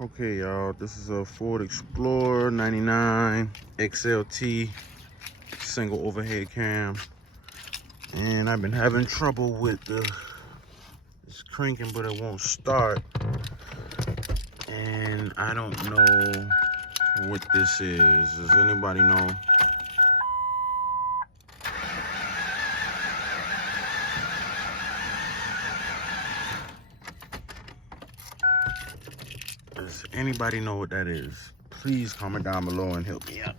Okay, y'all, this is a Ford Explorer 99 XLT single overhead cam, and I've been having trouble with it's cranking, but it won't start, and I don't know what this is. Does anybody know? Does anybody know what that is? Please comment down below and help me out.